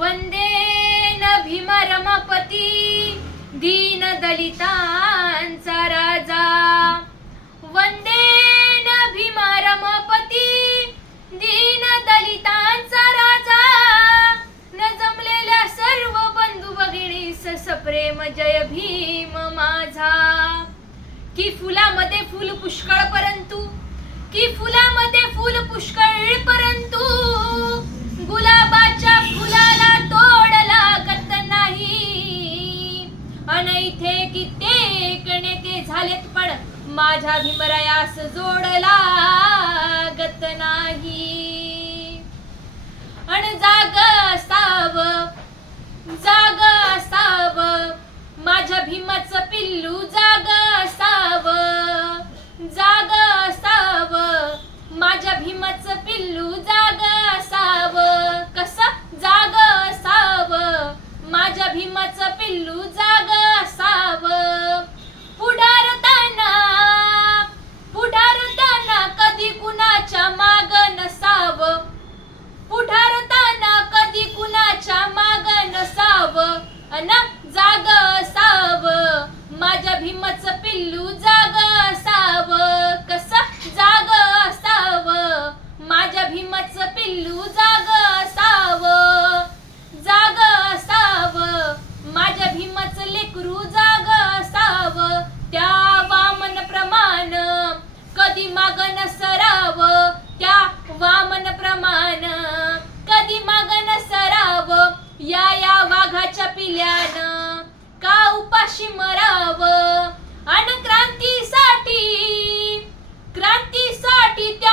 वंदे न रमापती दीन दलितांचा राजा. वंदे न रमापती दीन दलितांचा राजा. न जमलेल्या सर्व बंधू भगिनीस सप्रेम जय भीम माझा. की फुलामध्ये फुल पुष्कळ परंतु की फुलामध्ये फुल पुष्कळ परंतु झालेत पण माझ्या भीमरायास जोडला. अन जाग साव माझ्या भीमच पिल्ल पिल्यानं का उपाशी मराव? अन क्रांतीसाठी क्रांतीसाठी त्या